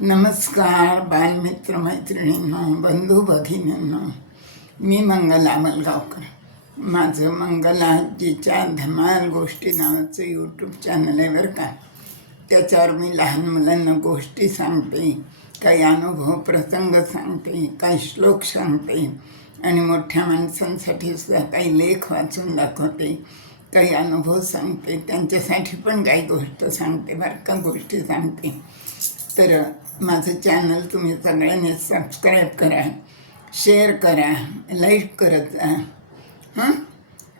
नमस्कार बालमित्र मैत्रिणींना बंधू भगिनींनो मी मंगला मलगावकर. माझं मंगलाजीच्या धमाल गोष्टी नावाचं यूट्यूब चॅनल आहे बरं का. त्याच्यावर मी लहान मुलांना गोष्टी सांगते काही अनुभव प्रसंग सांगते काही श्लोक सांगते आणि मोठ्या माणसांसाठी सुद्धा काही लेख वाचून दाखवते काही अनुभव सांगते त्यांच्यासाठी पण काही गोष्ट सांगते बरं का गोष्टी सांगते. तर माझं चॅनल तुम्ही सगळ्यांनी सबस्क्राईब करा शेअर करा लाईक करत जा. हां?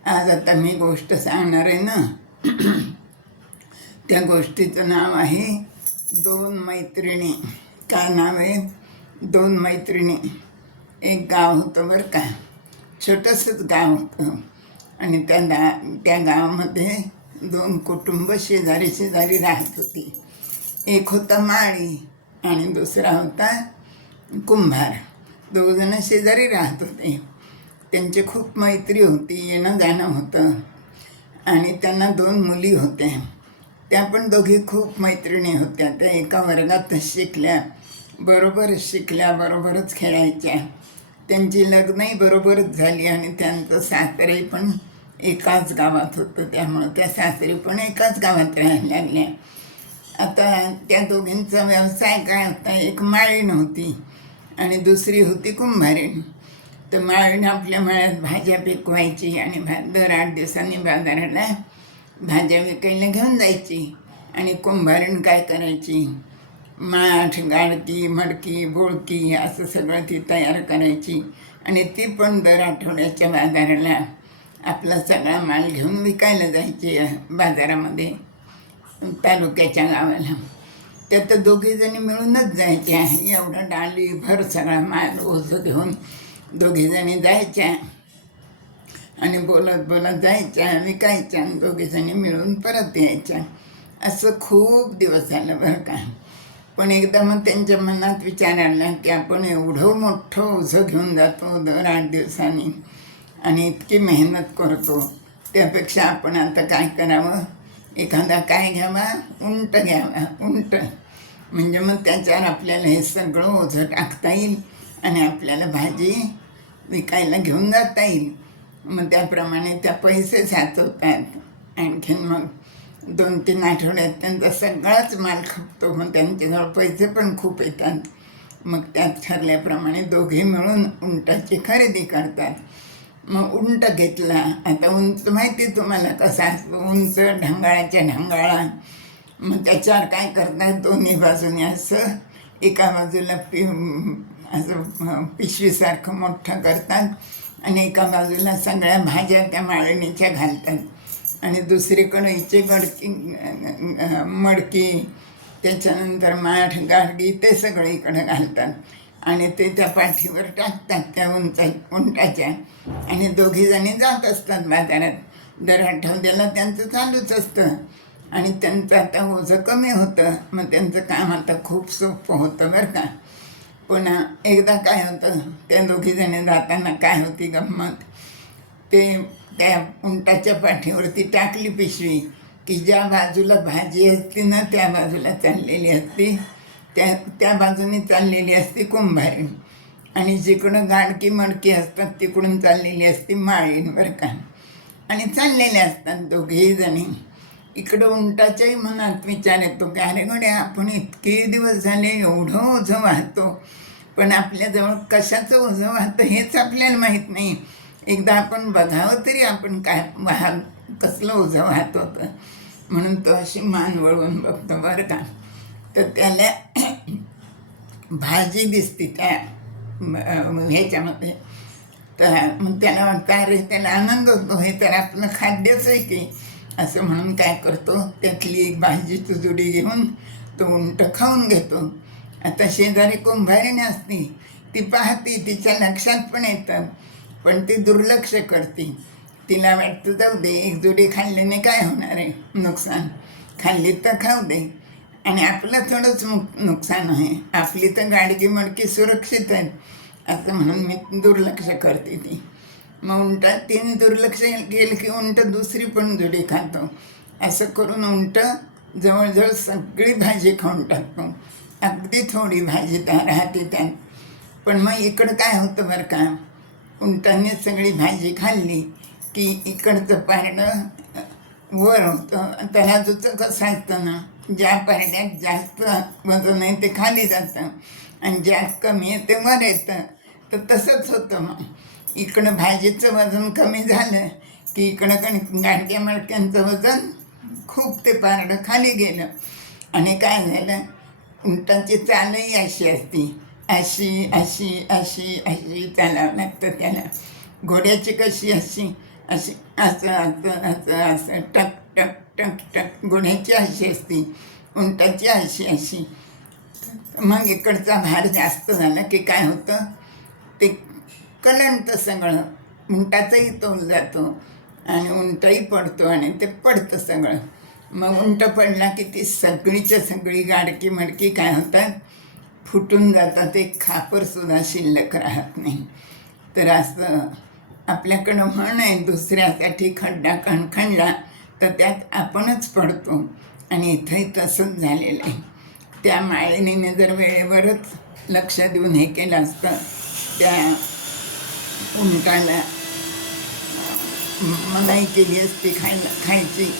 आज आता मी गोष्ट सांगणार आहे ना. त्या गोष्टीचं नाव आहे दोन मैत्रिणी. काय नाव आहे? दोन मैत्रिणी. एक गाव होतं बरं का. छोटंसंच गाव होतं. आणि त्या गा त्या गावामध्ये दोन कुटुंब शेजारी शेजारी राहत होती. एक होता माळी आणि दुसरा होता कुंभार. दोघजणं शेजारी राहत होते. त्यांची खूप मैत्री होती येणं जाणं होतं. आणि त्यांना दोन मुली होत्या. त्या पण दोघी खूप मैत्रिणी होत्या. त्या एका वर्गातच शिकल्या. बरोबरच शिकल्या बरोबरच खेळायच्या. त्यांची लग्नही बरोबरच झाली आणि त्यांचं सासरे पण एकाच गावात होतं. त्यामुळं त्या सासरी पण एकाच गावात राहायला लागल्या. आता त्या दोघींचा व्यवसाय काय होता एक माळीण होती आणि दुसरी होती कुंभारीण. तर माळीण आपल्या मळ्यात भाज्या पिकवायची आणि भा दर आठ दिवसांनी बाजाराला भाज्या विकायला घेऊन जायची आणि कुंभारीण काय करायची? माठ गाडकी मडकी बोळकी असं सगळं ती तयार करायची आणि ती पण दर आठवड्याच्या बाजाराला आपला सगळा माल घेऊन विकायला जायची बाजारामध्ये. तालुक्याच्या गावाला. त्या तर दोघीजणी मिळूनच जायच्या. एवढा डाली भर सगळा माल ओझं घेऊन दोघीजणी जायच्या. आणि बोलत बोलत जायच्या विकायच्या आणि दोघीजणी मिळून परत यायच्या. असं खूप दिवस झालं बरं का. पण एकदा मग त्यांच्या मनात विचार आला की आपण एवढं मोठं ओझं घेऊन जातो दर आठ दिवसांनी. आणि इतकी मेहनत करतो. त्यापेक्षा आपण आता काय करावं? एखादा काय घ्यावा? उंट घ्यावा. उंट. म्हणजे मग त्याच्यावर आपल्याला हे सगळं ओझं टाकता येईल आणि आपल्याला भाजी विकायला घेऊन जाता येईल. मग त्याप्रमाणे त्या पैसे साचवतात. आणखीन मग दोन तीन आठवड्यात त्यांचा सगळाच माल खपतो. मग त्यांच्याजवळ पैसे पण खूप येतात. मग त्यात ठरल्याप्रमाणे दोघे मिळून उंटाची खरेदी करतात. मग उंट घेतला. आता उंच माहिती आहे तुम्हाला कसा असतो? उंच ढंगाळाच्या ढंगाळा. मग त्याच्यावर काय करतात दोन्ही बाजूने असं? एका बाजूला पि असं पिशवीसारखं मोठं करतात आणि एका बाजूला सगळ्या भाज्या त्या माळणीच्या घालतात. आणि दुसरीकडं हिचे गडकी मडकी त्याच्यानंतर माठ गाडगी ते सगळे इकडं घालतात. आणि ते त्या पाठीवर टाकतात त्या उंच उंटाच्या. आणि दोघीजणी जात असतात बाजारात. दर आठवड्याला त्यांचं चालूच असतं. आणि त्यांचं आता ओझं कमी होतं. मग त्यांचं काम आता खूप सोपं होतं बरं का. पुन्हा एकदा काय होतं त्या दोघीजणी जाताना काय होती गंमत? ते त्या उंटाच्या पाठीवरती टाकली पिशवी की ज्या बाजूला भाजी असती ना त्या बाजूला चाललेली असती. त्या त्या बाजूने चाललेली असते कुंभारीण आणि जिकडं गाडकी मडकी असतात तिकडून चाललेली असते माळींवर का. आणि चाललेले असतात दोघेही जणी. इकडं उंटाच्याही मनात विचार येतो की अरे गड्या आपण इतके दिवस झाले एवढं ओझं वाहतो. पण आपल्याजवळ कशाचं ओझं वाहतं हेच आपल्याला माहीत नाही. एकदा आपण बघावं तरी आपण काय वाहा कसलं ओझं वाहत होतं. म्हणून तो अशी मान वळवून बघतो बरं का. तर त्याला भाजी दिसते त्या ह्याच्यामध्ये. तर मग त्याला वाटतं अरे त्याला आनंद होतो हे तर आपलं खाद्यच आहे की. असं म्हणून काय करतो त्यातली एक भाजी तुजुडी घेऊन तो उंट खाऊन घेतो. आता शेजारी कुंभारीने असते ती पाहते तिच्या लक्षात पण येतं पण ती दुर्लक्ष करते. तिला वाटतं जाऊ दे एक जुडी खाल्ल्याने काय होणार आहे? नुकसान. खाल्ली तर खाऊ दे. आणि आपलं थोडंच नुक नुकसान आहे. आपली तर गाडगी मडकी सुरक्षित आहे. असं म्हणून मी दुर्लक्ष करते ती. मग उंटात तिने दुर्लक्ष केलं की उंट दुसरी पण जुडी खातो. असं करून उंट जवळजवळ सगळी भाजी खाऊन टाकतो. अगदी थोडी भाजी त्या राहते त्यात. पण मग इकडं काय होतं बरं का? उंटाने सगळी भाजी खाल्ली की इकडचं पारणं वर होतं. त्याला तुझं कसं असतं ना? ज्या पारड्यात जास्त वजन आहे ते खाली जातं आणि ज्या कमी आहे ते वर येतं. तर तसंच होतं मग. इकडं भाजीचं वजन कमी झालं की इकडं कण गाडक्या मडक्यांचं वजन खूप ते पारडं खाली गेलं. आणि काय झालं? उंटाची चालही अशी असती. अशी अशी अशी अशी चालावं लागतं त्याला. घोड्याची कशी अशी अशी असं असं असं असं टक टक टक टक गुन्ह्याची अशी असती उंटाची अशी अशी मग इकडचा भार जास्त झाला की काय होतं? ते कलंत सगळं उंटाचाही तोल जातो आणि उंटही पडतो आणि ते पडतं सगळं. मग उंट पडला की ती सगळीच्या सगळी गाडकी मडकी काय होतात? फुटून जातात एक खापरसुद्धा शिल्लक राहत नाही. तर असं आपल्याकडं म्हण आहे दुसऱ्यासाठी खड्डा कण खणला तर त्यात आपणच पडतो. आणि इथंही तसंच झालेलं आहे. त्या माळिनीने जर वेळेवरच लक्ष देऊन हे केलं असतं त्या उंटाला मनाई केली असती खायला खायची.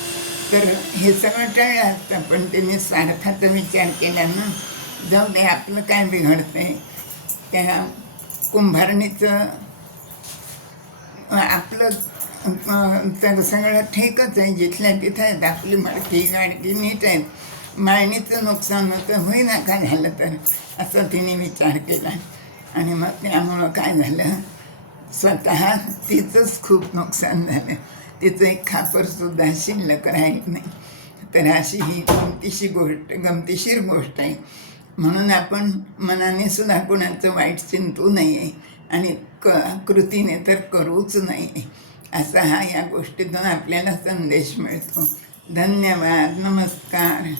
तर हे सगळं टळलं असतं पण त्यांनी स्वार्थाचा विचार केला ना जाऊ दे आपलं काय बिघडतं आहे त्या कुंभारणीचं आपलं तर सगळं ठीकच आहे. जिथल्या तिथं आहेत आपली मडकी गाडकी नीट आहेत माळणीचं नुकसान होतं होईना का झालं तर असं तिने विचार केला. आणि मग त्यामुळं काय झालं? स्वतः तिचंच खूप नुकसान झालं. तिचं एक खापरसुद्धा शिल्लक राहील नाही. तर अशी ही गमतीशी गोष्ट गमतीशीर गोष्ट आहे. म्हणून आपण मनाने सुद्धा कुणाचं वाईट चिंतू नये. आणि क कृतीने तर करूच नाही आहे असा हा या गोष्टीतून आपल्याला संदेश मिळतो. धन्यवाद. नमस्कार.